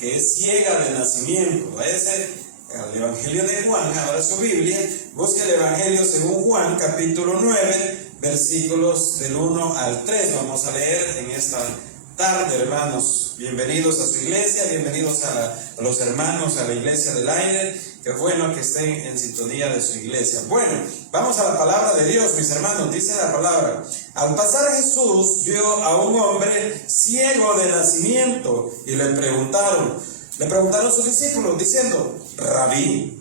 que es ciega de nacimiento. Váyase al Evangelio de Juan, abra su Biblia, busque el Evangelio según Juan, capítulo 9, versículos del 1 al 3. Vamos a leer en esta tarde, hermanos. Bienvenidos a su iglesia, bienvenidos a los hermanos, a la iglesia del aire. Qué bueno que estén en sintonía de su iglesia. Bueno, vamos a la palabra de Dios, mis hermanos. Dice la palabra: al pasar Jesús vio a un hombre ciego de nacimiento y le preguntaron sus discípulos diciendo: Rabí,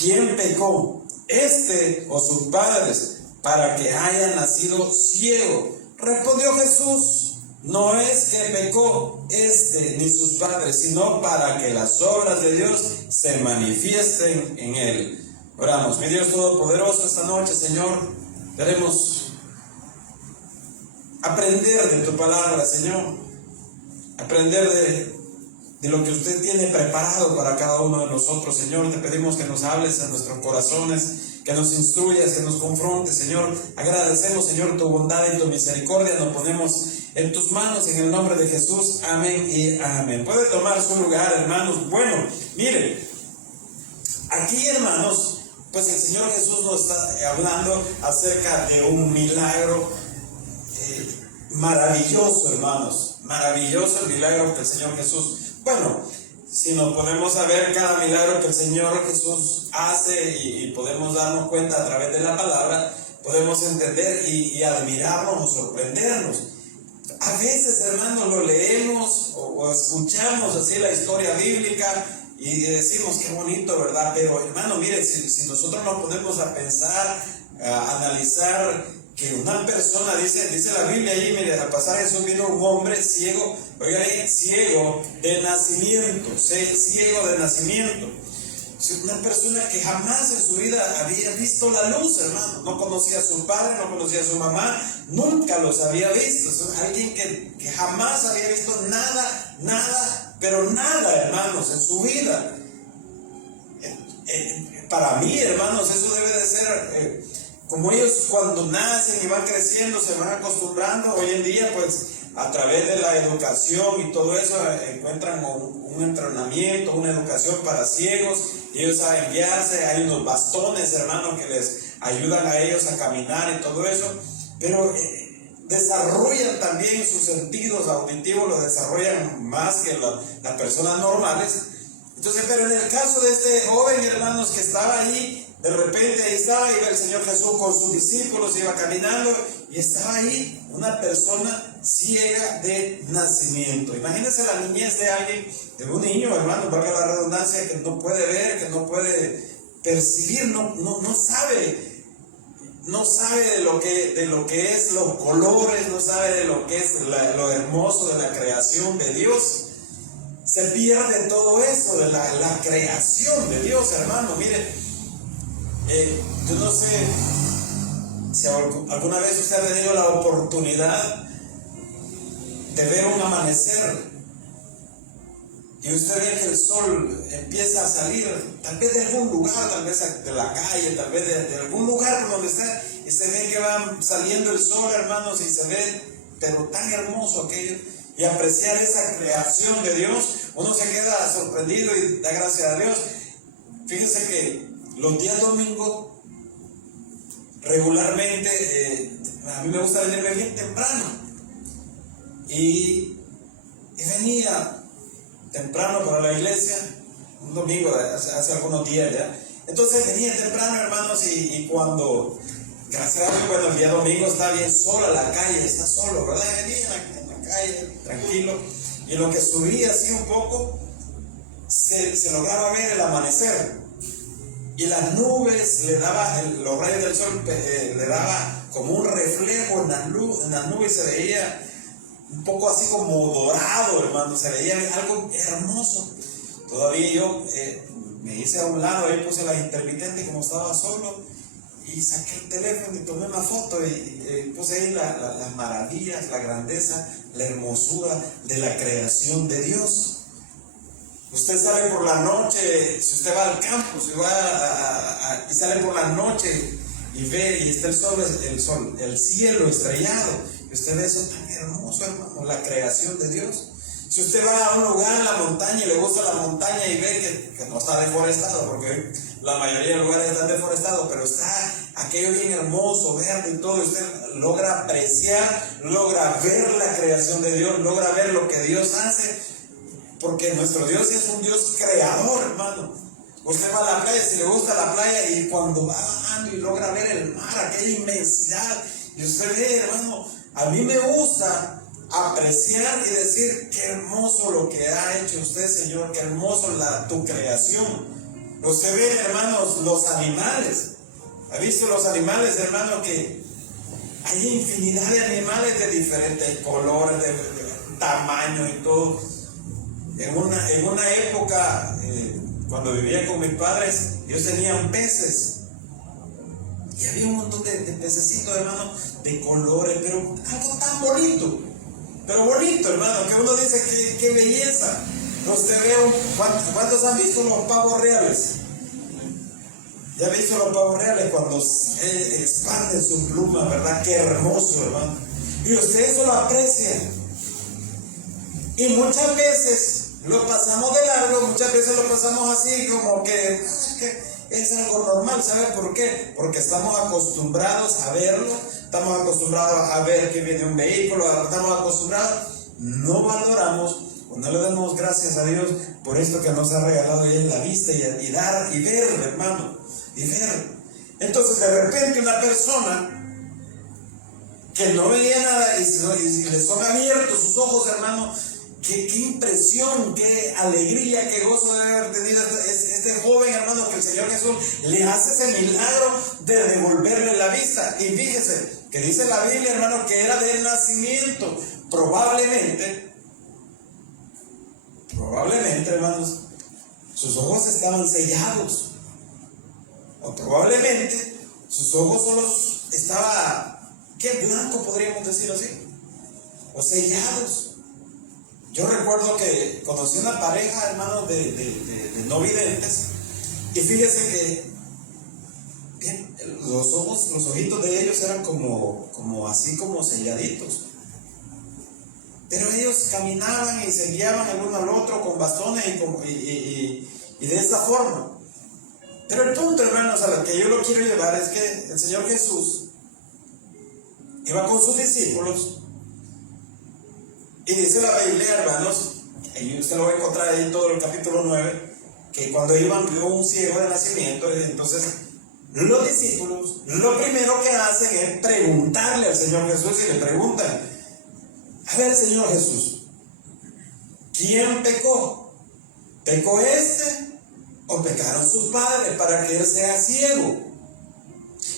¿quién pecó, este o sus padres, para que haya nacido ciego? Respondió Jesús: no es que pecó este ni sus padres, sino para que las obras de Dios se manifiesten en él. Oramos. Mi Dios Todopoderoso, esta noche, Señor, queremos aprender de tu palabra, Señor, aprender de lo que usted tiene preparado para cada uno de nosotros. Señor, te pedimos que nos hables en nuestros corazones, que nos instruyas, que nos confrontes, Señor. Agradecemos, Señor, tu bondad y tu misericordia. Nos ponemos en tus manos en el nombre de Jesús. Amén y amén. Puede tomar su lugar, hermanos. Bueno, miren, aquí, hermanos, pues el Señor Jesús nos está hablando acerca de un milagro maravilloso, hermanos. Maravilloso el milagro que el Señor Jesús... Bueno, si nos ponemos a ver cada milagro que el Señor Jesús hace y podemos darnos cuenta a través de la palabra, podemos entender y admirarnos o sorprendernos. A veces, hermanos, lo leemos o escuchamos así la historia bíblica y decimos qué bonito, ¿verdad? Pero, hermano, mire, si nosotros nos ponemos a pensar, a analizar, que una persona, dice la Biblia ahí, mire, al pasar Jesús vino un hombre ciego, oiga ahí, ciego de nacimiento, ciego de nacimiento. Una persona que jamás en su vida había visto la luz, hermano. No conocía a su padre, no conocía a su mamá, nunca los había visto. Es alguien que jamás había visto nada, pero nada, hermanos, en su vida. Para mí, hermanos, eso debe de ser... como ellos cuando nacen y van creciendo se van acostumbrando. Hoy en día, pues, a través de la educación y todo eso, encuentran un entrenamiento, una educación para ciegos. Ellos saben guiarse, hay unos bastones, hermanos, que les ayudan a ellos a caminar y todo eso. Pero desarrollan también sus sentidos auditivos, los desarrollan más que las personas normales. Entonces, pero en el caso de este joven, hermanos, que estaba ahí, de repente ahí estaba, iba el Señor Jesús con sus discípulos, iba caminando y estaba ahí una persona ciega de nacimiento. Imagínense la niñez de alguien, de un niño, hermano, valga la redundancia, que no puede ver, que no puede percibir, no sabe de lo que es los colores, no sabe de lo que es lo hermoso de la creación de Dios. Se pierde todo eso de la creación de Dios, hermano. Mire, yo no sé si alguna vez usted ha tenido la oportunidad de ver un amanecer y usted ve que el sol empieza a salir, tal vez de algún lugar, tal vez de la calle, tal vez de algún lugar donde está, y se ve que va saliendo el sol, hermanos, y se ve, pero tan hermoso aquello, y apreciar esa creación de Dios, uno se queda sorprendido y da gracias a Dios. Fíjense que los días domingos, regularmente, a mí me gusta venirme bien temprano. Y venía temprano para la iglesia, un domingo, hace algunos días ya. Entonces venía temprano, hermanos, y cuando, gracias a Dios, bueno, el día domingo está bien sola la calle, está solo, ¿verdad? Y venía en la calle, tranquilo. Y lo que subía así un poco, se lograba ver el amanecer. Y las nubes los rayos del sol le daba como un reflejo en las nubes, se veía un poco así como dorado, hermano, se veía algo hermoso. Todavía yo me hice a un lado, ahí puse la intermitente como estaba solo, y saqué el teléfono y tomé una foto y puse ahí las maravillas, la grandeza, la hermosura de la creación de Dios. Usted sale por la noche, si usted va al campo, y sale por la noche y ve y está el cielo estrellado, y usted ve eso tan hermoso, hermano, la creación de Dios. Si usted va a un lugar en la montaña y le gusta la montaña y ve que no está deforestado, porque la mayoría de lugares están deforestados, pero está aquello bien hermoso, verde y todo, usted logra apreciar, logra ver la creación de Dios, logra ver lo que Dios hace, porque nuestro Dios es un Dios creador, hermano. Usted va a la playa, si le gusta la playa, y cuando va bajando y logra ver el mar, aquella inmensidad, y usted ve, hermano, a mí me gusta apreciar y decir qué hermoso lo que ha hecho usted, Señor, qué hermoso tu creación. Usted ve, hermanos, los animales. ¿Ha visto los animales, hermano? Que hay infinidad de animales de diferentes colores, de tamaño y todo. En una época, cuando vivía con mis padres, ellos tenían peces. Y había un montón de pececitos, hermano, de colores, pero algo tan bonito. Pero bonito, hermano, que uno dice qué belleza. Usted ve, ¿cuántos han visto los pavos reales? ¿Ya han visto los pavos reales cuando expanden su pluma, verdad? Qué hermoso, hermano. Y usted eso lo aprecia. Y muchas veces lo pasamos de largo, muchas veces lo pasamos así, como que es algo normal. ¿Sabe por qué? Porque estamos acostumbrados a verlo, estamos acostumbrados a ver que viene un vehículo, estamos acostumbrados, no valoramos, no le damos gracias a Dios por esto que nos ha regalado en la vista y dar y ver, hermano, y ver. Entonces de repente una persona que no veía nada y le son abiertos sus ojos, hermano, qué impresión, qué alegría, qué gozo debe haber tenido este joven, hermano, que el Señor Jesús le hace ese milagro de devolverle la vista. Y fíjese que dice la Biblia, hermano, que era del nacimiento. Probablemente, hermanos, sus ojos estaban sellados. O probablemente sus ojos solo blanco, podríamos decir así, o sellados. Yo recuerdo que conocí una pareja, hermano, de no videntes, y fíjese que los ojitos de ellos eran como así como selladitos. Pero ellos caminaban y se guiaban el uno al otro con bastones y de esta forma. Pero el punto, hermanos, a lo que yo lo quiero llevar es que el Señor Jesús iba con sus discípulos. Y dice la Biblia, hermanos, y usted lo va a encontrar ahí en todo el capítulo 9, que cuando iban vio un ciego de nacimiento, y entonces los discípulos lo primero que hacen es preguntarle al Señor Jesús, y le preguntan: a ver, Señor Jesús, ¿quién pecó? ¿Pecó o pecaron sus padres para que él sea ciego?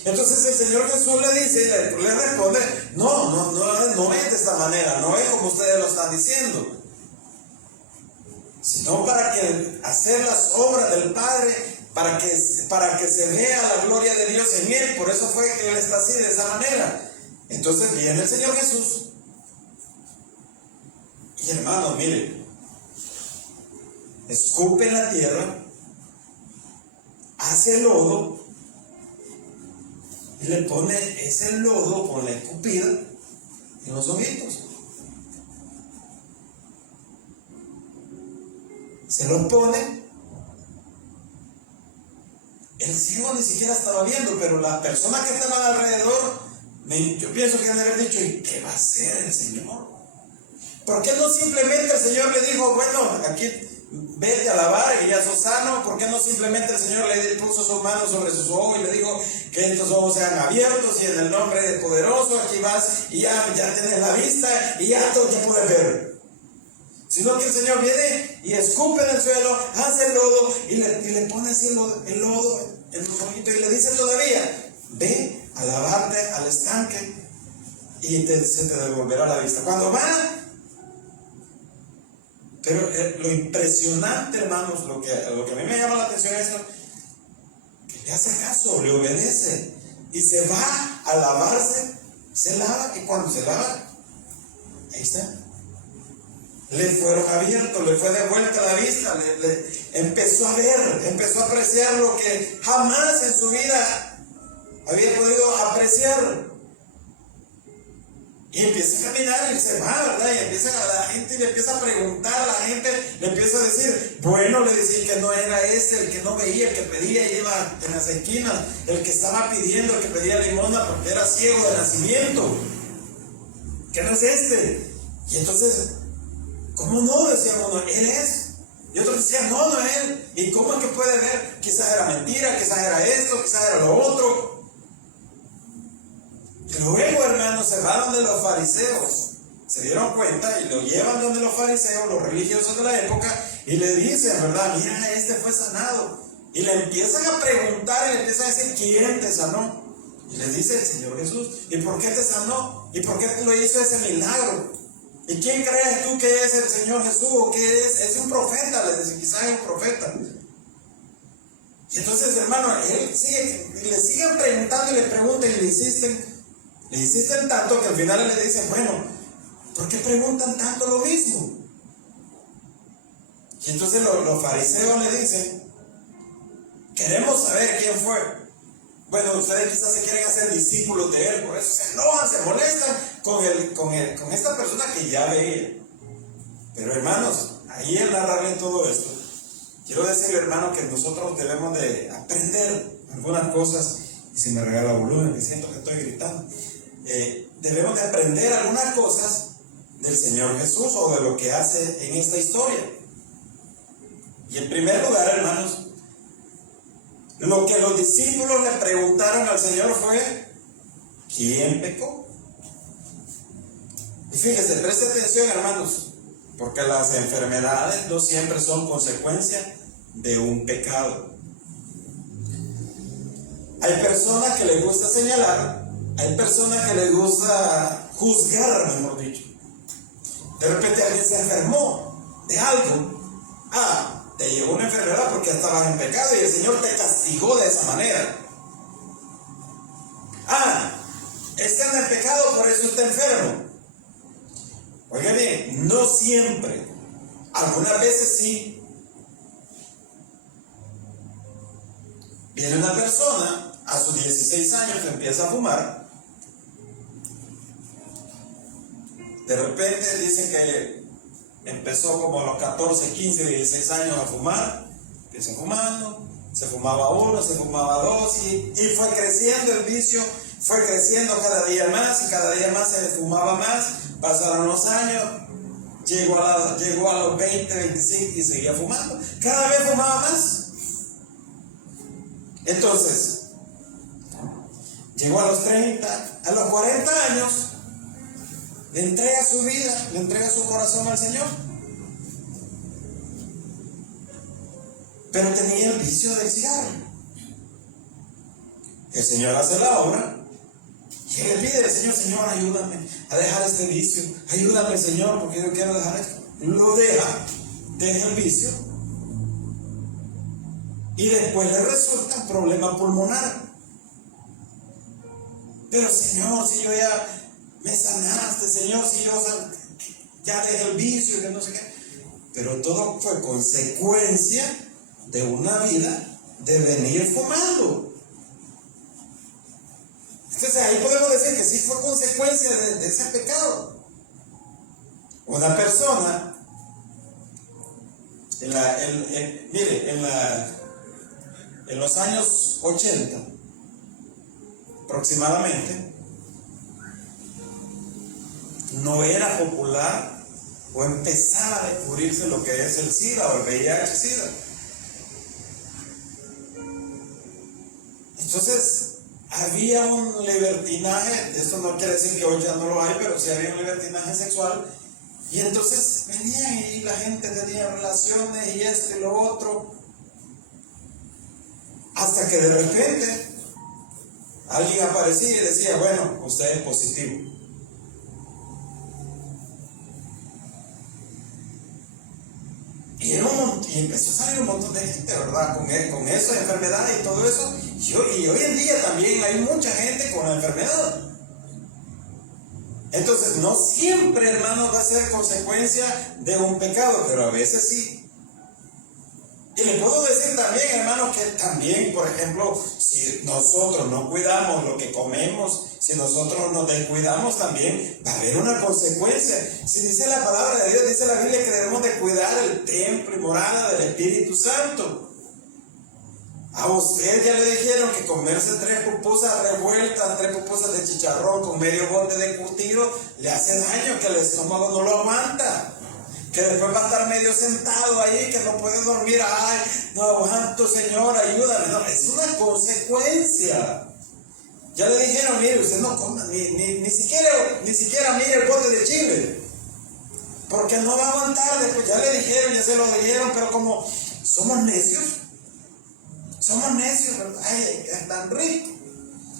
Entonces el Señor Jesús le dice, le responde: no es de esta manera, no es como ustedes lo están diciendo, sino para que hacer las obras del Padre, para que se vea la gloria de Dios en él. Por eso fue que él está así, de esa manera. Entonces viene el Señor Jesús, y hermano, mire, escupe en la tierra, hace lodo, y le pone ese lodo con la escupida en los ojitos. Se los pone. El ciego ni siquiera estaba viendo, pero las personas que estaban alrededor, yo pienso que han de haber dicho: ¿y qué va a hacer el Señor? ¿Por qué no simplemente el Señor le dijo: bueno, aquí vete a lavar y ya sos sano? ¿Por qué no simplemente el Señor le puso sus manos sobre sus ojos y le dijo que estos ojos sean abiertos, y en el nombre del poderoso aquí vas y ya tienes la vista y ya puedes ver? Sino que el Señor viene y escupe en el suelo, hace el lodo y le pone así el lodo en los ojitos, y le dice todavía: ve a lavarte al estanque y se te devolverá la vista. Cuando va. Pero lo impresionante, hermanos, lo que a mí me llama la atención es que le hace caso, le obedece y se va a lavarse, se lava, y cuando se lava, ahí está, le fueron abiertos, le fue devuelta la vista, le empezó a ver, empezó a apreciar lo que jamás en su vida había podido apreciar. Y empieza a caminar y se va, ¿verdad? Y empieza a la gente le empieza a preguntar, la gente le empieza a decir, bueno, le decía que no era ese, el que no veía, el que pedía y iba en las esquinas, el que estaba pidiendo, el que pedía limosna porque era ciego de nacimiento, que no es este. Y entonces, ¿cómo no? Decía uno, él es. Y otros decían, no, no es él. ¿Y cómo es que puede ver? Quizás era mentira, quizás era esto, quizás era lo otro. Y luego, hermanos, se va donde los fariseos. Se dieron cuenta y lo llevan donde los fariseos, los religiosos de la época, y le dicen, ¿verdad? Mira, este fue sanado. Y le empiezan a preguntar y le empiezan a decir, ¿quién te sanó? Y les dice el Señor Jesús. ¿Y por qué te sanó? ¿Y por qué te lo hizo ese milagro? ¿Y quién crees tú que es el Señor Jesús? ¿O qué es? Es un profeta, les dice, quizás es un profeta. Y entonces, hermano, él sigue, le siguen preguntando y le preguntan y le insisten tanto que al final le dicen, bueno, ¿por qué preguntan tanto lo mismo? Y entonces los fariseos le dicen, queremos saber quién fue. Bueno, ustedes quizás se quieren hacer discípulos de él, por eso se enojan, se molestan con esta persona que ya veía. Pero hermanos, ahí en narrarle todo esto, quiero decirle, hermano, que nosotros debemos de aprender algunas cosas. Y si me regala volumen, que siento que estoy gritando. Debemos de aprender algunas cosas del Señor Jesús o de lo que hace en esta historia. Y en primer lugar, hermanos, lo que los discípulos le preguntaron al Señor fue, ¿quién pecó? Y fíjese, preste atención, hermanos, porque las enfermedades no siempre son consecuencia de un pecado. Hay personas que les gusta señalar, hay personas que les gusta juzgar, mejor dicho. De repente alguien se enfermó de algo. Te llegó una enfermedad porque estabas en pecado y el Señor te castigó de esa manera. Este anda en pecado, por eso está enfermo. Oigan bien, no siempre. Algunas veces sí. Viene una persona a sus 16 años que empieza a fumar. De repente dicen que empezó como a los 14, 15, 16 años a fumar. Empezó fumando, se fumaba uno, se fumaba dos y fue creciendo el vicio, fue creciendo cada día más y cada día más se fumaba más. Pasaron los años, llegó a los 20, 25 y seguía fumando. Cada vez fumaba más. Entonces, llegó a los 30, a los 40 años, le entrega su vida, le entrega su corazón al Señor. Pero tenía el vicio del cigarro. El Señor hace la obra y él le pide al Señor, Señor, ayúdame a dejar este vicio. Ayúdame, Señor, porque yo quiero dejar esto. Lo deja el vicio. Y después le resulta un problema pulmonar. Pero Señor, si yo ya me sanaste, Señor, si yo ya dejé el vicio, que no sé qué. Pero todo fue consecuencia de una vida de venir fumando. Entonces ahí podemos decir que sí fue consecuencia de ese pecado. Una persona, en los años 80, aproximadamente, no era popular o empezaba a descubrirse lo que es el SIDA o el VIH-SIDA. Entonces, había un libertinaje, esto no quiere decir que hoy ya no lo hay, pero sí había un libertinaje sexual, y entonces venían y la gente tenía relaciones y esto y lo otro, hasta que de repente alguien aparecía y decía, bueno, usted es positivo. Y empezó a salir un montón de gente, ¿verdad? Con esa enfermedad y todo eso. Y hoy en día también hay mucha gente con la enfermedad. Entonces, no siempre, hermano, va a ser consecuencia de un pecado, pero a veces sí. Y le puedo decir también, hermano, que también, por ejemplo, si nosotros no cuidamos lo que comemos si nosotros nos descuidamos también va a haber una consecuencia. Si dice la palabra de Dios, dice la Biblia que debemos de cuidar el templo y morada del Espíritu Santo. A usted ya le dijeron que comerse 3 pupusas revueltas, 3 pupusas de chicharrón con medio bote de curtido le hace daño, que el estómago no lo aguanta, que después va a estar medio sentado ahí, que no puede dormir. Ay, no aguanto, Señor, ayúdame. No, es una consecuencia. Ya le dijeron, mire, usted no coma, ni siquiera mire el bote de chile, porque no va a aguantar. Después ya le dijeron, ya se lo dijeron, pero como somos necios, ay, es tan rico.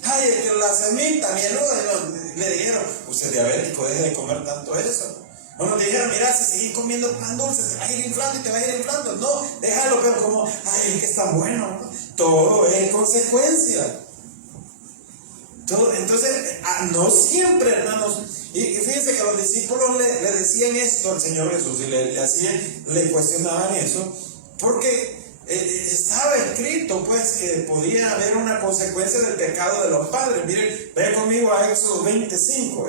Ay, es que la semita, mieluda, le dijeron, usted es diabético, deje de comer tanto eso. O nos dijeron, mira, si seguís comiendo pan dulce, te vas a ir inflando y te vas a ir inflando. No, déjalo, pero como, ay, es que está bueno, ¿no? Todo es consecuencia. Todo, entonces, no siempre, hermanos. Y fíjense que los discípulos le decían esto al Señor Jesús y le cuestionaban eso, porque estaba escrito pues que podía haber una consecuencia del pecado de los padres. Miren, ve conmigo a Éxodo 25.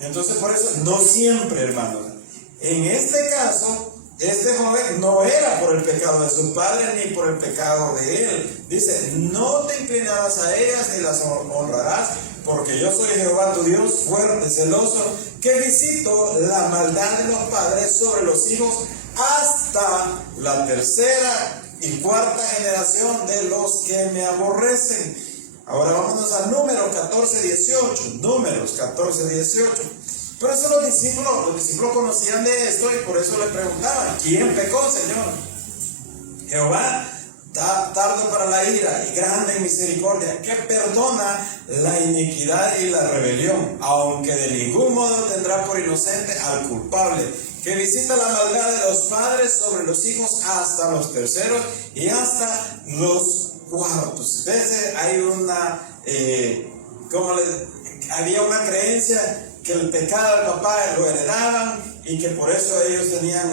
Entonces, por eso, no siempre, hermanos. En este caso, este joven no era por el pecado de sus padres ni por el pecado de él. Dice, no te inclinarás a ellas ni las honrarás, porque yo soy Jehová tu Dios, fuerte, celoso, que visito la maldad de los padres sobre los hijos hasta la 3ª y 4ª generación de los que me aborrecen. Ahora vámonos a Números 14:18. Números 14:18. Por eso los discípulos conocían de esto y por eso le preguntaban, ¿quién pecó, Señor? Jehová, tardo para la ira y grande en misericordia, que perdona la iniquidad y la rebelión, aunque de ningún modo tendrá por inocente al culpable, que visita la maldad de los padres sobre los hijos hasta los 3eros y hasta los 4. Entonces hay había una creencia que el pecado del papá lo heredaban y que por eso ellos tenían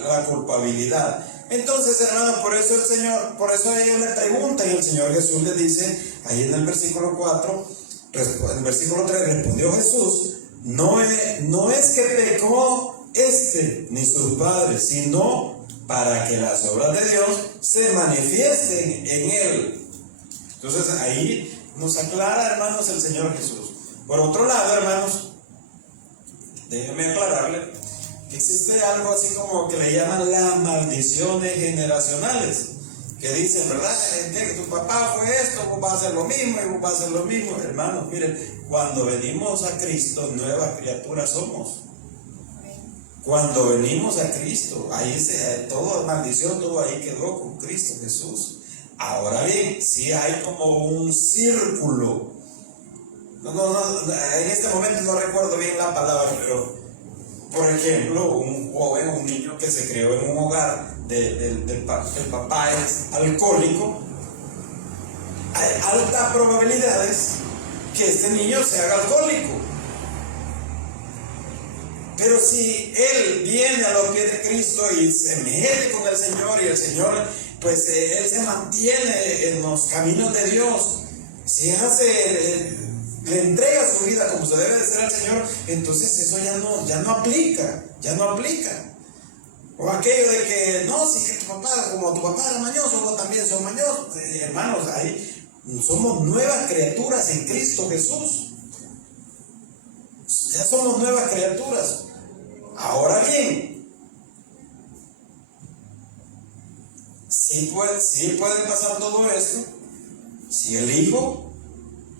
la culpabilidad. Entonces, hermanos, por eso ellos le preguntan y el Señor Jesús les dice, ahí en el versículo 4, en el versículo 3, respondió Jesús, no es que pecó ni sus padres, sino para que las obras de Dios se manifiesten en él. Entonces ahí nos aclara, hermanos, el Señor Jesús. Por otro lado, hermanos, déjenme aclararle que existe algo así como que le llaman las maldiciones generacionales, que dicen, ¿verdad? Que tu papá fue esto, vos vas a hacer lo mismo y vos vas a hacer lo mismo. Hermanos, miren, cuando venimos a Cristo, nuevas criaturas somos. Cuando venimos a Cristo, ahí toda maldición, todo ahí quedó con Cristo Jesús. Ahora bien, sí hay como un círculo. En este momento no recuerdo bien la palabra, pero por ejemplo, un joven, un niño que se crió en un hogar el papá es alcohólico, hay altas probabilidades que este niño se haga alcohólico. Pero si él viene a los pies de Cristo y se mete con el Señor y el Señor, pues él se mantiene en los caminos de Dios, si le entrega su vida como se debe de ser al Señor, entonces eso ya no aplica. O aquello de que, no, si que como tu papá era mañoso, vos también sos mañoso. Hermanos, ahí somos nuevas criaturas en Cristo Jesús. Ya somos nuevas criaturas. Ahora bien, sí puede pasar todo esto si el Hijo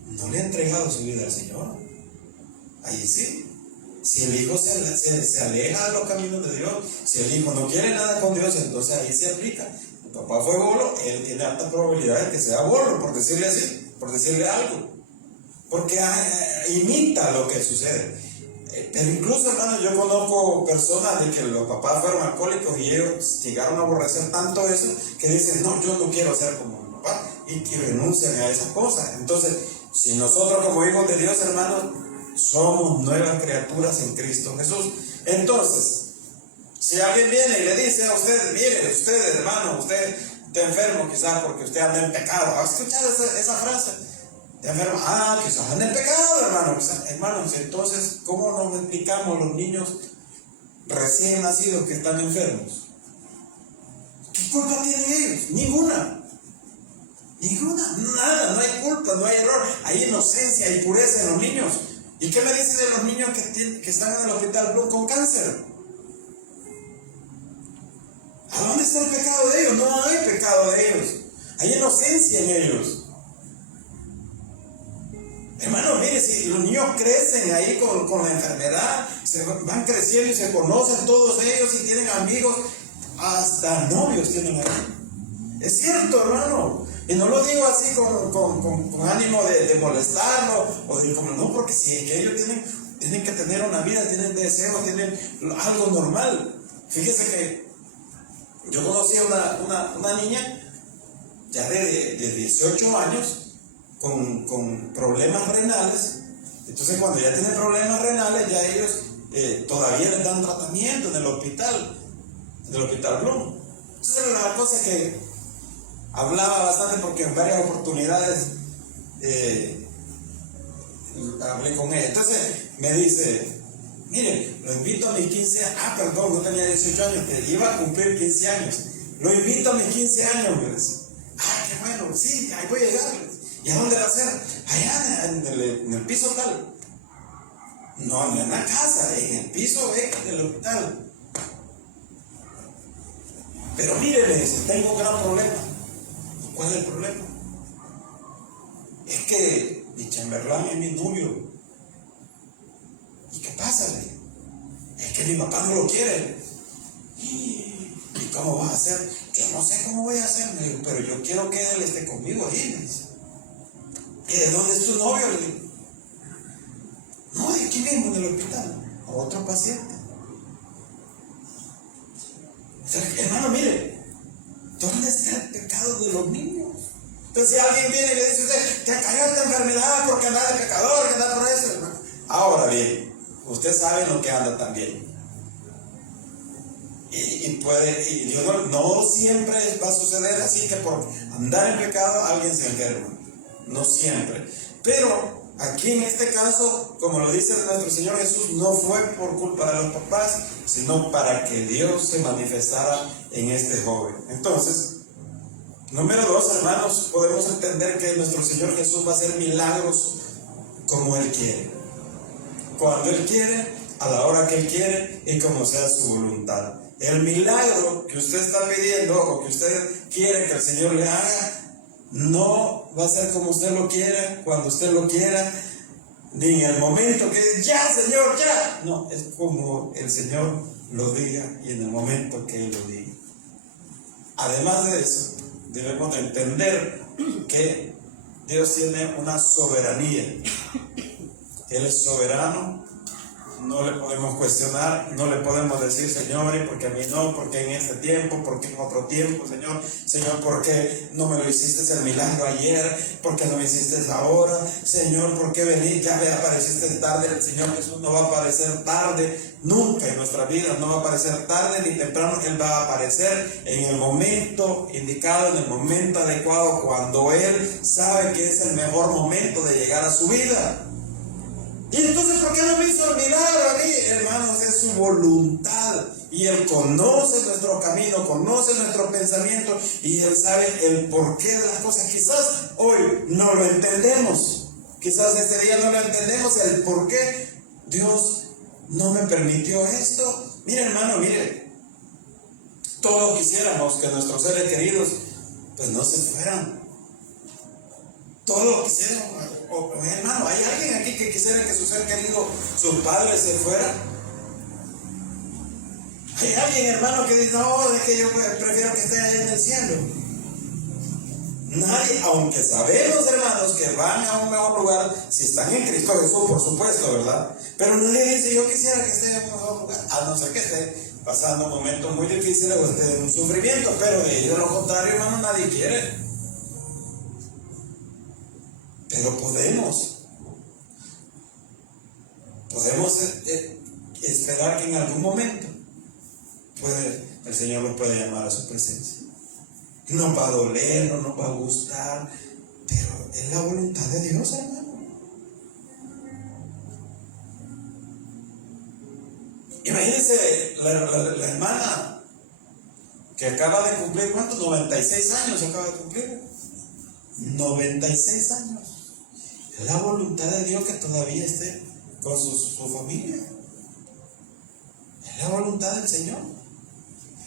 no le ha entregado su vida al Señor. Ahí sí. Si el Hijo se aleja de los caminos de Dios, si el Hijo no quiere nada con Dios, entonces ahí se aplica. El papá fue bolo, él tiene alta probabilidad de que sea bolo, por decirle así, por decirle algo. Porque imita lo que sucede. Pero incluso, hermanos, yo conozco personas de que los papás fueron alcohólicos y ellos llegaron a aborrecer tanto eso que dicen, no, yo no quiero ser como mi papá, y renuncian a esas cosas. Entonces, si nosotros como hijos de Dios, hermanos, somos nuevas criaturas en Cristo Jesús. Entonces, si alguien viene y le dice a usted, mire, usted, hermano, usted está enfermo quizás porque usted anda en pecado. ¿Ha escuchado esa frase? enfermos. Ah, quizás en el pecado, hermano. Hermanos, entonces, ¿cómo nos explicamos los niños recién nacidos que están enfermos? ¿Qué culpa tienen ellos? Ninguna. Nada, no hay culpa, no hay error. Hay inocencia, hay pureza en los niños. ¿Y qué me dice de los niños que están en el hospital Blum con cáncer? ¿A dónde está el pecado de ellos? No hay pecado de ellos. Hay inocencia en ellos. Hermano, mire, si los niños crecen ahí con la enfermedad, se van creciendo y se conocen todos ellos y tienen amigos, hasta novios tienen ahí. Es cierto, hermano. Y no lo digo así con ánimo de molestarlo, o de como no, porque si es que ellos tienen que tener una vida, tienen deseos, tienen algo normal. Fíjese que yo conocí a una niña ya de 18 años con problemas renales. Entonces cuando ya tienen problemas renales, ya ellos todavía les dan tratamiento en el hospital Blum. Entonces la cosa es que hablaba bastante porque en varias oportunidades hablé con ella. Entonces me dice, mire, lo invito a mis 15 años. Ah, perdón, no tenía 18 años, que iba a cumplir 15 años. Lo invito a mis 15 años, me dice. Ah, qué bueno, sí, ahí voy a llegar. ¿Y a dónde va a ser? Allá en el piso tal. No en la casa, en el piso del hospital. Pero mire, me dice, tengo un gran problema. ¿Cuál es el problema? Es que mi Chamberlain es mi novio. ¿Y qué pasa? Es que mi papá no lo quiere. ¿Y cómo vas a hacer? Yo no sé cómo voy a hacer, me dijo, pero yo quiero que él esté conmigo ahí, me dice. ¿Y de dónde es tu novio? Le digo, no, de aquí mismo, en el hospital, a otro paciente. Entonces, hermano, mire, ¿dónde está el pecado de los niños? Entonces, si alguien viene y le dice a usted, te cayó esta enfermedad porque anda de pecador, que anda por eso, hermano. Ahora bien, usted sabe lo que anda también. Y Dios no siempre va a suceder así que por andar en pecado alguien se enferma. No siempre. Pero aquí en este caso, como lo dice nuestro Señor Jesús, no fue por culpa de los papás, sino para que Dios se manifestara en este joven. Entonces, número 2, hermanos, podemos entender que nuestro Señor Jesús va a hacer milagros como Él quiere. Cuando Él quiere, a la hora que Él quiere y como sea su voluntad. El milagro que usted está pidiendo o que usted quiere que el Señor le haga, no va a ser como usted lo quiere, cuando usted lo quiera, ni en el momento que ya, Señor, ya. No, es como el Señor lo diga y en el momento que Él lo diga. Además de eso, debemos de entender que Dios tiene una soberanía. Él es soberano. No le podemos cuestionar, no le podemos decir, Señor, ¿y por qué a mí no? ¿Por qué en este tiempo? ¿Por qué en otro tiempo, Señor? Señor, ¿por qué no me lo hiciste el milagro ayer? ¿Por qué no me hiciste ahora? Señor, ¿por qué ya me apareciste tarde? El Señor Jesús no va a aparecer tarde, nunca en nuestra vida, no va a aparecer tarde ni temprano, que Él va a aparecer en el momento indicado, en el momento adecuado, cuando Él sabe que es el mejor momento de llegar a su vida. Y entonces, ¿por qué no me hizo el milagro a mí? Hermanos, es su voluntad. Y Él conoce nuestro camino, conoce nuestro pensamiento y Él sabe el porqué de las cosas. Quizás hoy no lo entendemos. Quizás este día no lo entendemos, el por qué Dios no me permitió esto. Mire, hermano, mire. Todos quisiéramos que nuestros seres queridos pues no se fueran. Todos quisieran, hermano, ¿hay alguien aquí que quisiera que su ser querido, sus padres se fueran? ¿Hay alguien, hermano, que dice, no, es que yo prefiero que esté ahí en el cielo? Nadie, aunque sabemos, hermanos, que van a un mejor lugar, si están en Cristo Jesús, por supuesto, ¿verdad? Pero nadie dice, yo quisiera que esté en un mejor lugar, a no ser que esté pasando momentos muy difíciles o esté en un sufrimiento, pero de lo contrario, hermano, nadie quiere. Pero podemos esperar que en algún momento el Señor nos puede llamar a su presencia. Nos va a doler, no nos va a gustar, Pero es la voluntad de Dios, hermano. Imagínense la hermana que acaba de cumplir, ¿cuántos? 96 años acaba de cumplir. 96 años. Es la voluntad de Dios que todavía esté con su familia. Es la voluntad del Señor.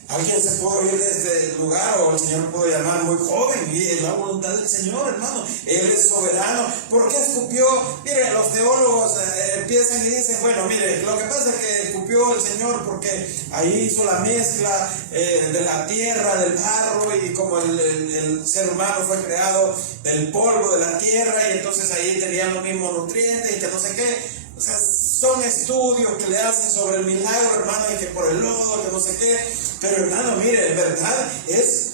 Alguien se puede ir de este lugar o el Señor puede llamar muy joven, y es la voluntad del Señor, hermano. Él es soberano. ¿Por qué escupió? Mire, los teólogos empiezan y dicen, bueno, mire, lo que pasa es que escupió el Señor porque ahí hizo la mezcla de la tierra, del barro, y como el ser humano fue creado del polvo de la tierra, y entonces ahí tenían los mismos nutrientes y que no sé qué. O sea, son estudios que le hacen sobre el milagro, hermano, y que por el lodo, que no sé qué. Pero hermano, mire, en verdad es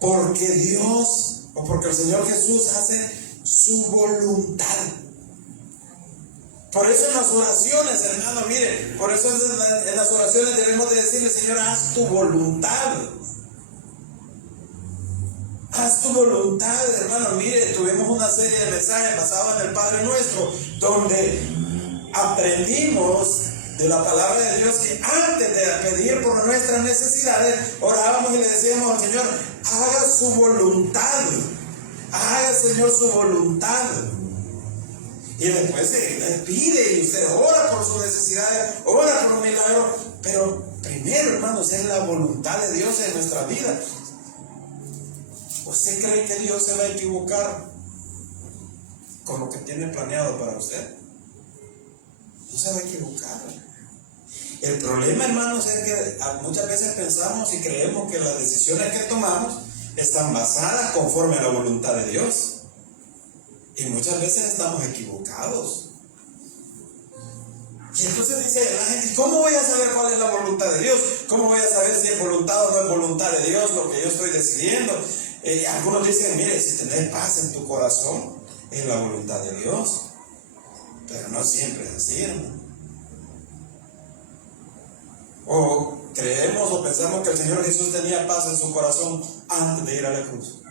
porque Dios o porque el Señor Jesús hace su voluntad. Por eso en las oraciones, hermano, mire, por eso en las oraciones debemos de decirle, Señor, haz tu voluntad. Haz tu voluntad, hermano. Mire, tuvimos una serie de mensajes basados en el Padre Nuestro, donde aprendimos de la palabra de Dios que antes de pedir por nuestras necesidades, orábamos y le decíamos al Señor, haga su voluntad. Haga, Señor, su voluntad. Y después se pide y usted ora por sus necesidades, ora por un milagro. Pero primero, hermanos, es la voluntad de Dios en nuestra vida. ¿Usted cree que Dios se va a equivocar con lo que tiene planeado para usted? No se va a equivocar. El problema, hermanos, es que muchas veces pensamos y creemos que las decisiones que tomamos están basadas conforme a la voluntad de Dios. Y muchas veces estamos equivocados. Y entonces dice la gente, ¿cómo voy a saber cuál es la voluntad de Dios? ¿Cómo voy a saber si es voluntad o no es voluntad de Dios lo que yo estoy decidiendo? Algunos dicen, mire, si tenés paz en tu corazón, es la voluntad de Dios. Pero no siempre es así, hermano. O creemos o pensamos que el Señor Jesús tenía paz en su corazón antes de ir a la cruz.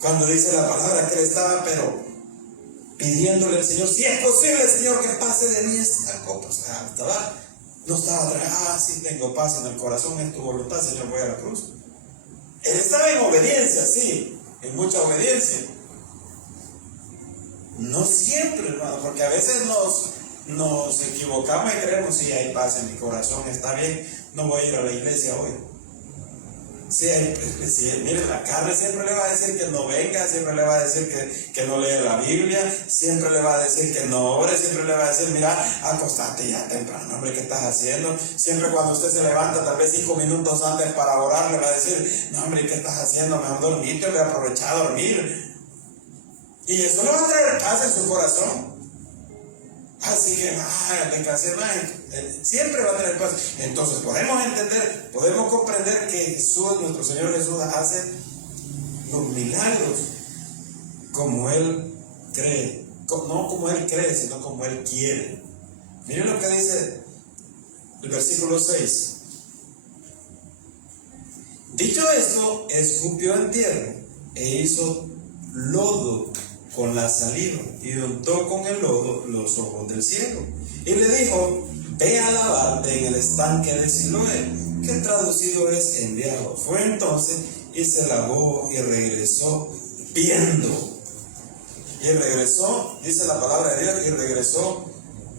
Cuando dice la palabra que él estaba, pero pidiéndole al Señor, si es posible, Señor, que pase de mí esta copa. O sea, no estaba, sí tengo paz en el corazón, es tu voluntad, Señor, voy a la cruz. Él estaba en obediencia, sí, en mucha obediencia. No siempre, hermano, porque a veces nos equivocamos y creemos, sí, hay paz en mi corazón, está bien, no voy a ir a la iglesia hoy. Sí, mire, la carne siempre le va a decir que no venga, siempre le va a decir que no lea la Biblia, siempre le va a decir que no ore, siempre le va a decir, mira, acostate ya temprano, hombre, ¿qué estás haciendo? Siempre cuando usted se levanta, tal vez 5 minutos antes para orar, le va a decir, no, hombre, ¿qué estás haciendo? Mejor dormirte, voy a aprovechar a dormir. Y eso le va a traer paz en su corazón. Así que, descansé más, siempre va a tener paz. Entonces podemos entender, podemos comprender que Jesús, nuestro Señor Jesús, hace los milagros como Él cree, no como Él cree, sino como Él quiere. Miren lo que dice el versículo 6. Dicho esto, escupió en tierra e hizo lodo con la saliva y untó con el lodo los ojos del ciego y le dijo, ve a lavarte en el estanque de Siloé, que traducido es enviado. Fue entonces y se lavó y regresó viendo. Y regresó, dice la palabra de Dios, y regresó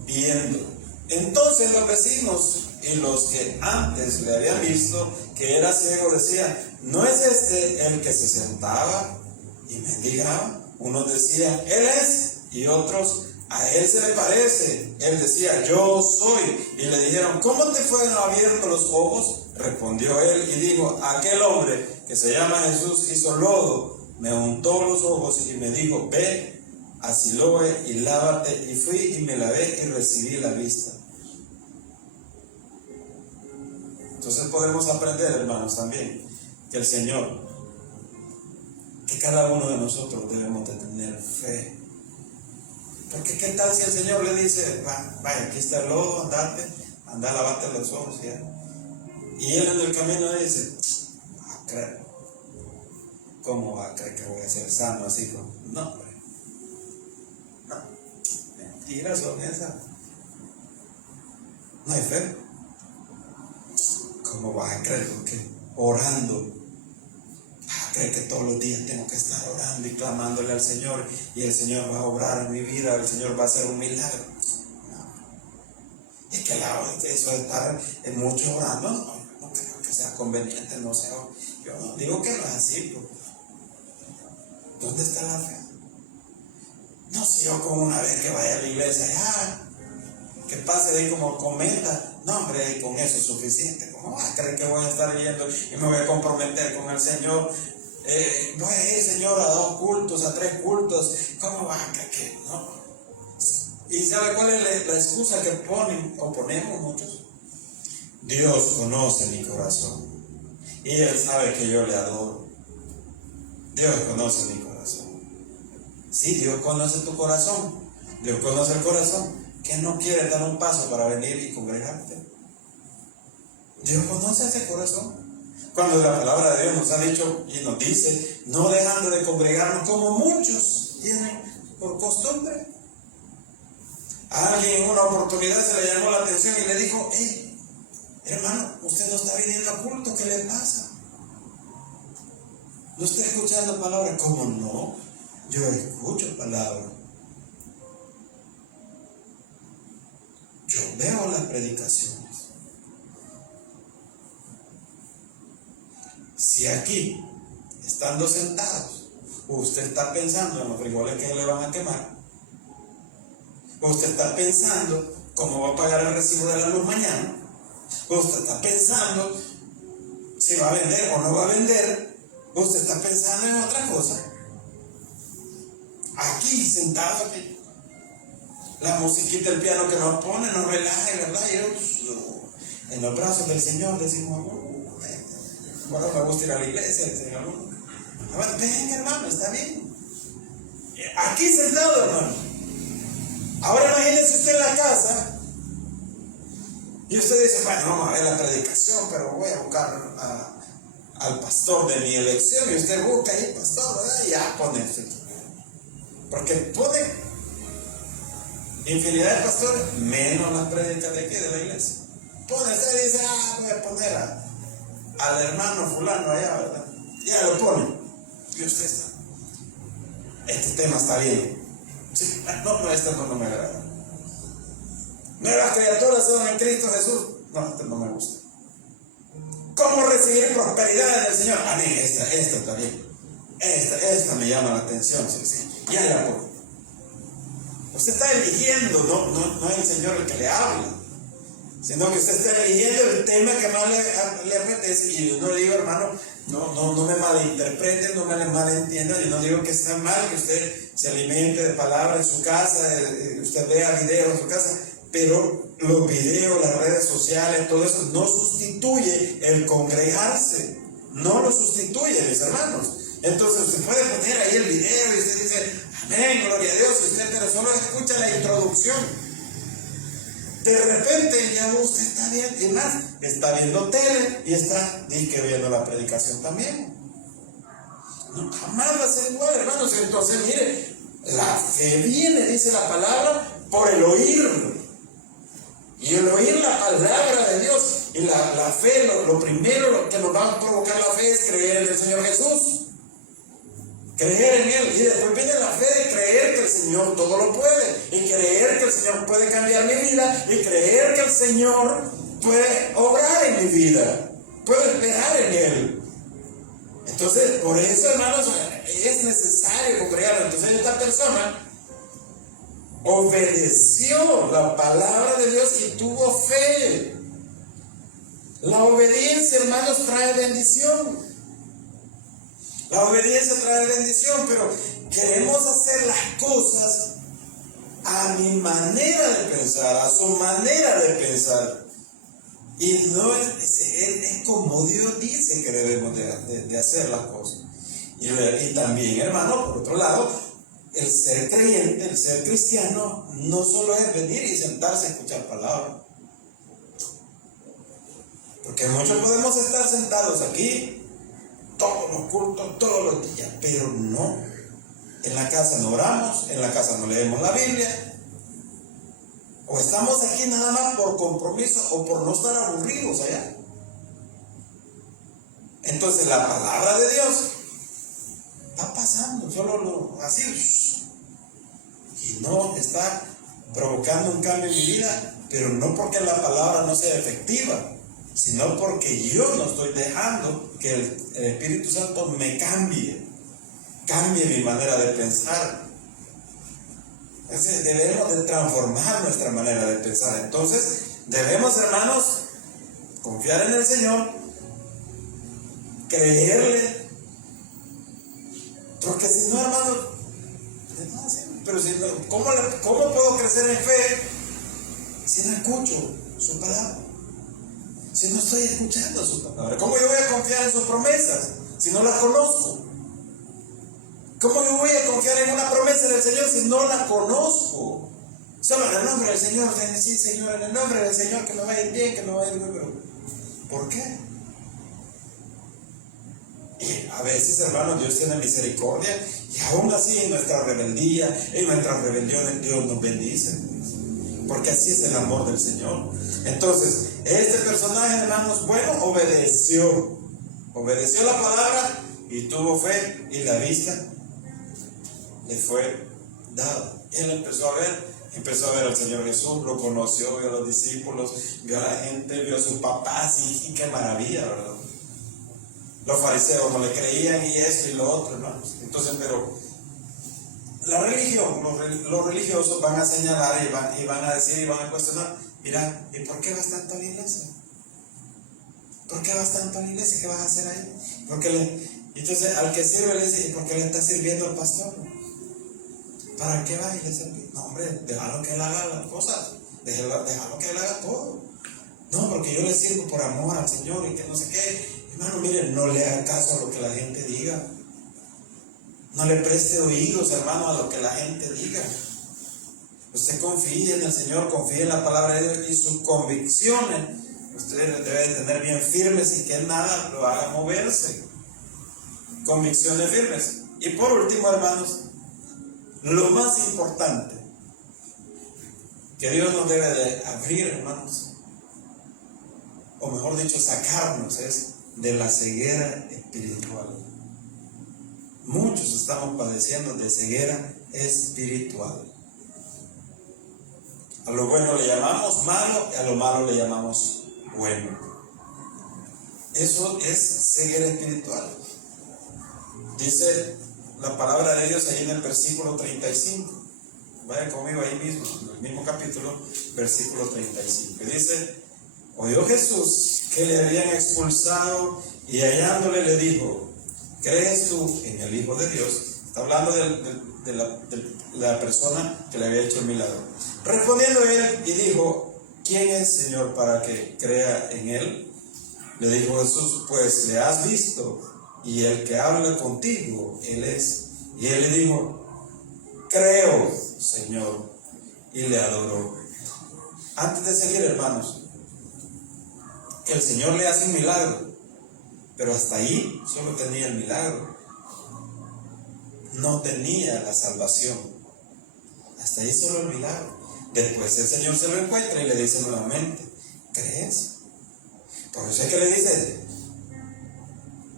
viendo. Entonces los vecinos y los que antes le habían visto que era ciego decían, ¿no es este el que se sentaba y mendigaba? Unos decían, él es, y otros, a él se le parece. Él decía, yo soy. Y le dijeron, ¿cómo te fueron abiertos los ojos? Respondió él y dijo, aquel hombre que se llama Jesús hizo lodo, me untó los ojos y me dijo, ve a Siloé y lávate. Y fui y me lavé y recibí la vista. Entonces podemos aprender, hermanos, también que el Señor, que cada uno de nosotros debemos de tener fe. Porque qué tal si el Señor le dice, vaya, aquí está el lodo, anda a lavarte los ojos, ¿ya? Y él en el camino dice, creo. ¿Cómo va a creer que voy a ser sano así? No, hombre. No. Mentiras son esas. No hay fe. ¿Cómo vas a creer? Porque orando. Vas a creer que todos los días tengo que estar orando y clamándole al Señor. Y el Señor va a obrar en mi vida. El Señor va a hacer un milagro. No. Es que eso de estar mucho orando, no creo que sea conveniente. No sé. Yo no digo que no es así. Pues. ¿Dónde está la fe? No, si yo como una vez que vaya a la iglesia, que pase de ahí como comenta, no hombre, y con eso es suficiente. ¿Cómo vas a creer que voy a estar yendo y me voy a comprometer con el Señor? Voy a ir, Señor, a 2 cultos, a 3 cultos. ¿Cómo vas a creer que no? ¿Y sabe cuál es la excusa que ponemos muchos? Dios conoce mi corazón y Él sabe que yo le adoro. Dios conoce mi corazón. Sí, Dios conoce tu corazón. Dios conoce el corazón. Que no quiere dar un paso para venir y congregarte. Dios conoce ese corazón. Cuando la palabra de Dios nos ha dicho y nos dice, no dejando de congregarnos como muchos tienen por costumbre. A alguien en una oportunidad se le llamó la atención y le dijo, hermano, usted no está viniendo a culto, ¿qué le pasa? ¿No está escuchando palabras? ¿Cómo no? Yo escucho palabras. Yo veo las predicaciones. Si aquí, estando sentados, usted está pensando en los frijoles que le van a quemar, usted está pensando cómo va a pagar el recibo de la luz mañana, usted está pensando si va a vender o no va a vender, usted está pensando en otra cosa. Aquí, sentados aquí, la musiquita, el piano que nos pone, nos relaja, ¿verdad? Y en los brazos del Señor decimos, bueno, me gusta ir a la iglesia, el Señor. Ven, hermano, está bien. Aquí sentado, hermano. Ahora imagínese usted en la casa y usted dice, bueno, vamos a ver la predicación, pero voy a buscar al pastor de mi elección. Y usted busca ahí, pastor, ¿verdad? Y ya pone usted. Porque pone infinidad de pastores, menos las predicas de aquí de la iglesia. Pone usted y dice, voy a poner al hermano fulano allá, ¿verdad? Ya lo pone. Y usted está. Este tema está bien. Sí, no, este no me agrada. Nuevas criaturas son en Cristo Jesús. No, este no me gusta. ¿Cómo recibir prosperidad en el Señor? Amén, esta está bien. Esta me llama la atención, sí. Ya la pongo. Usted está eligiendo, no es el Señor el que le habla, sino que usted está eligiendo el tema que más le apetece. Y yo no le digo, hermano, no me malinterpreten, no me malentiendan. Yo no digo que está mal que usted se alimente de palabras en su casa, usted vea videos en su casa, pero los videos, las redes sociales, todo eso no sustituye el congregarse, no lo sustituye, mis hermanos. Entonces usted puede poner ahí el video y usted dice, amén, gloria a Dios, pero solo escucha la introducción. De repente ya usted está bien, y más, está viendo tele y está viendo la predicación también. No, jamás va a ser igual, hermanos. Entonces, mire, la fe viene, dice la palabra, por el oír. Y el oír la palabra de Dios. Y la fe, lo primero que nos va a provocar la fe es creer en el Señor Jesús. Creer en Él. Y después viene la fe de creer que el Señor todo lo puede. Y creer que el Señor puede cambiar mi vida. Y creer que el Señor puede obrar en mi vida. Puedo esperar en Él. Entonces, por eso, hermanos, es necesario congregar. Entonces, esta persona obedeció la palabra de Dios y tuvo fe. La obediencia, hermanos, trae bendición. La obediencia trae bendición, pero queremos hacer las cosas a mi manera de pensar, a su manera de pensar. Y no es como Dios dice que debemos de hacer las cosas. Y también, hermano, por otro lado, el ser creyente, el ser cristiano, no solo es venir y sentarse a escuchar palabras. Porque muchos podemos estar sentados aquí todos los cultos, todos los días, pero no. En la casa no oramos, en la casa no leemos la Biblia, o estamos aquí nada más por compromiso o por no estar aburridos allá. Entonces la palabra de Dios va pasando, solo así, y no está provocando un cambio en mi vida, pero no porque la palabra no sea efectiva, sino porque yo no estoy dejando que el Espíritu Santo me cambie mi manera de pensar. Entonces debemos de transformar nuestra manera de pensar. Entonces debemos, hermanos, confiar en el Señor, creerle, porque si no, hermanos, pero si no, ¿cómo puedo crecer en fe si no escucho su palabra? Si no estoy escuchando su palabra, ¿cómo yo voy a confiar en sus promesas si no las conozco? ¿Cómo yo voy a confiar en una promesa del Señor si no la conozco? Solo en el nombre del Señor, sí, Señor, en el nombre del Señor, que me vaya a ir bien, que me vaya a ir bien, pero ¿por qué? Y a veces, hermanos, Dios tiene misericordia, y aún así en nuestra rebeldía, en nuestras rebeliones, Dios nos bendice, porque así es el amor del Señor. Entonces, este personaje, hermanos, bueno, obedeció la palabra y tuvo fe, y la vista le fue dada. Él empezó a ver al Señor Jesús, lo conoció, vio a los discípulos, vio a la gente, vio a sus papás, y qué maravilla, ¿verdad? Los fariseos no le creían, y esto y lo otro, hermanos. Entonces, pero la religión, los religiosos van a señalar y van a decir y van a cuestionar: mira, ¿y por qué vas tanto a la iglesia? ¿Por qué vas tanto a la iglesia? ¿Qué vas a hacer ahí? Entonces al que sirve le dice: ¿y por qué le está sirviendo al pastor? ¿Para qué vas y le sirve? No, hombre, déjalo que él haga las cosas, déjalo que él haga todo. No, porque yo le sirvo por amor al Señor y que no sé qué. Hermano, mire, no le haga caso a lo que la gente diga. No le preste oídos, hermano, a lo que la gente diga. Usted confíe en el Señor, confíe en la palabra de Dios, y sus convicciones usted debe tener bien firmes, y que nada lo haga moverse. Convicciones firmes. Y por último, hermanos, lo más importante que Dios nos debe de abrir, hermanos, o mejor dicho, sacarnos, es de la ceguera espiritual. Muchos estamos padeciendo de ceguera espiritual. A lo bueno le llamamos malo, y a lo malo le llamamos bueno. Eso es ceguera espiritual. Dice la palabra de Dios ahí en el versículo 35. Vaya conmigo ahí mismo, en el mismo capítulo, versículo 35. Dice: oyó Jesús que le habían expulsado, y hallándole le dijo: ¿crees tú en el Hijo de Dios? Está hablando de la persona que le había hecho el milagro. Respondiendo él y dijo: ¿quién es, Señor, para que crea en él? Le dijo Jesús: pues le has visto, y el que habla contigo, él es. Y él le dijo: creo, Señor, y le adoró. Antes de seguir, hermanos, el Señor le hace un milagro, pero hasta ahí solo tenía el milagro, no tenía la salvación. Hasta ahí solo el milagro. Después el Señor se lo encuentra y le dice nuevamente: ¿crees? Por eso es que le dice: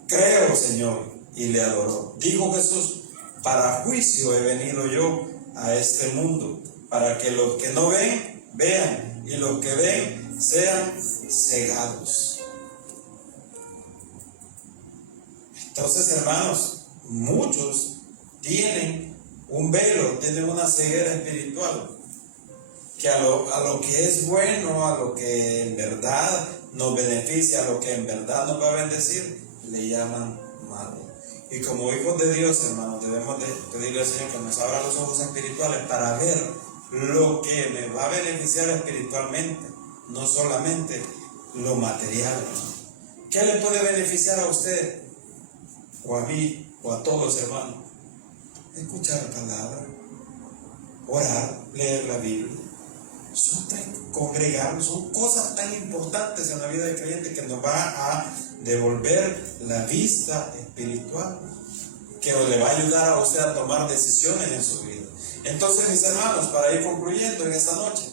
creo, Señor, y le adoró. Dijo Jesús: para juicio he venido yo a este mundo, para que los que no ven, vean, y los que ven sean cegados. Entonces, hermanos, muchos tienen un velo, tienen una ceguera espiritual, que a lo que es bueno, a lo que en verdad nos beneficia, a lo que en verdad nos va a bendecir, le llaman malo. Y como hijos de Dios, hermanos, debemos de pedirle al Señor que nos abra los ojos espirituales para ver lo que me va a beneficiar espiritualmente, no solamente lo material. ¿Qué le puede beneficiar a usted, o a mí, o a todos, hermanos? Escuchar palabra, orar, leer la Biblia. congregarnos, son cosas tan importantes en la vida del creyente que nos va a devolver la vista espiritual, que le va a ayudar a usted a tomar decisiones en su vida. Entonces, mis hermanos, para ir concluyendo en esta noche,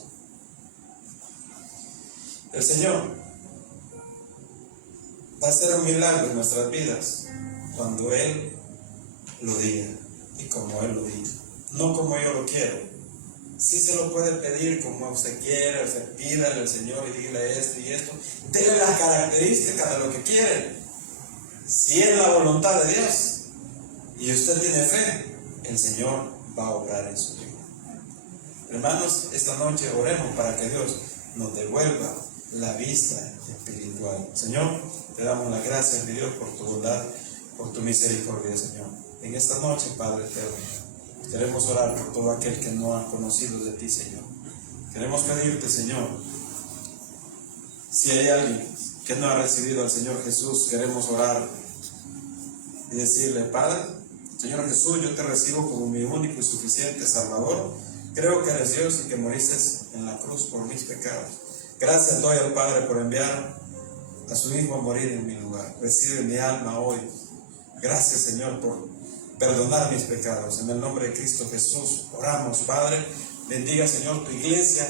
el Señor va a hacer un milagro en nuestras vidas cuando Él lo diga y como Él lo diga, no como yo lo quiero. Sí se lo puede pedir como usted quiere, usted pídale al Señor y dígale esto y esto, déle las características de lo que quiere. Si es la voluntad de Dios y usted tiene fe, el Señor va a obrar en su vida. Hermanos, esta noche oremos para que Dios nos devuelva la vista espiritual. Señor, te damos las gracias, mi Dios, por tu bondad, por tu misericordia, Señor. En esta noche, Padre eterno, queremos orar por todo aquel que no ha conocido de ti, Señor. Queremos pedirte, Señor, si hay alguien que no ha recibido al Señor Jesús, queremos orar y decirle: Padre, Señor Jesús, yo te recibo como mi único y suficiente Salvador. Creo que eres Dios y que moriste en la cruz por mis pecados. Gracias doy al Padre por enviar a su Hijo a morir en mi lugar. Recibe mi alma hoy. Gracias, Señor, por perdonar mis pecados. En el nombre de Cristo Jesús oramos, Padre. Bendiga, Señor, tu iglesia.